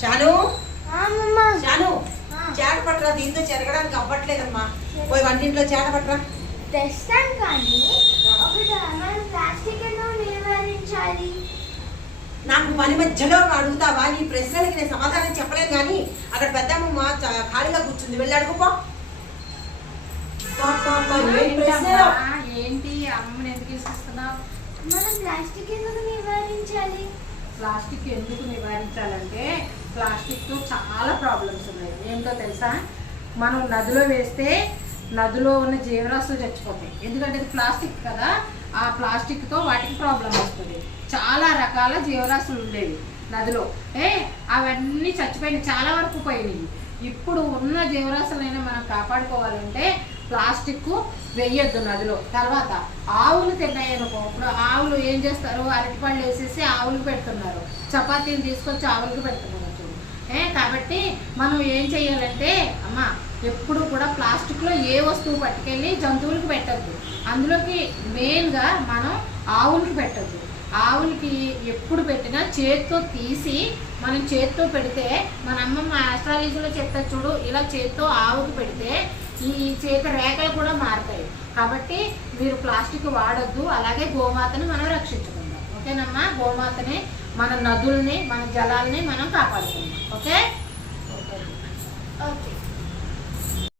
చాను చాను చేట పట్టరా, దీంతో చెరగడానికి అవ్వట్లేదమ్మా. పోయి వంటింట్లో చేట పట్టరా. తెస్తాను కానీ మనం ప్లాస్టిక్ నివారించాలి. నాకు పని మధ్యలో అడుగుతావా? నీ ప్రశ్నలకి నేను సమాధానం చెప్పలేను. కానీ అక్కడ పెద్దమ్మ ఖాళీగా కూర్చుంది, వెళ్ళి అడుగుపో. ఏంటి అమ్మని ఎందుకు ఇస్తున్నావు? మనం ప్లాస్టిక్ ఎందుకు నివారించాలి? ప్లాస్టిక్ ఎందుకు నివారించాలంటే ప్లాస్టిక్తో చాలా ప్రాబ్లమ్స్ ఉన్నాయి. ఏంటో తెలుసా? మనం నదిలో వేస్తే నదిలో ఉన్న జీవరాశులు చచ్చిపోతాయి. ఎందుకంటే అది ప్లాస్టిక్ కదా, ఆ ప్లాస్టిక్తో వాటికి ప్రాబ్లం వస్తుంది. చాలా రకాల జీవరాశులు ఉండేవి నదిలో, అవన్నీ చచ్చిపోయినాయి, చాలా వరకు పోయినాయి. ఇప్పుడు ఉన్న జీవరాశులైనా మనం కాపాడుకోవాలంటే ప్లాస్టిక్ వెయ్యొద్దు నదిలో. తర్వాత ఆవులు తిన్నాయనుకో, ఇప్పుడు ఆవులు ఏం చేస్తారు, అరటిపళ్ళు వేసేసి ఆవులకు పెడుతున్నారు, చపాతీలు తీసుకొచ్చి ఆవులకు పెడుతున్నారు. కాబట్టి మనం ఏం చేయాలంటే అమ్మ, ఎప్పుడు కూడా ప్లాస్టిక్లో ఏ వస్తువు పట్టుకెళ్ళి జంతువులకు పెట్టద్దు. అందులోకి మెయిన్గా మనం ఆవులకి పెట్టద్దు. ఆవులకి ఎప్పుడు పెట్టినా చేత్తో తీసి మనం చేత్తో పెడితే, మన అమ్మమ్మ ఆస్ట్రాలజీలో చెప్తా చూడు, ఇలా చేత్తో ఆవుకి పెడితే ఈ చేతి రేఖలు కూడా మారుతాయి. కాబట్టి మీరు ప్లాస్టిక్ వాడొద్దు. అలాగే గోమాతని మనం రక్షించుకుందాం. ఓకేనమ్మా? గోమాతని, మన నదుల్ని, మన జలాల్ని మనం కాపాడుకుందాం. ఓకే? ఓకే.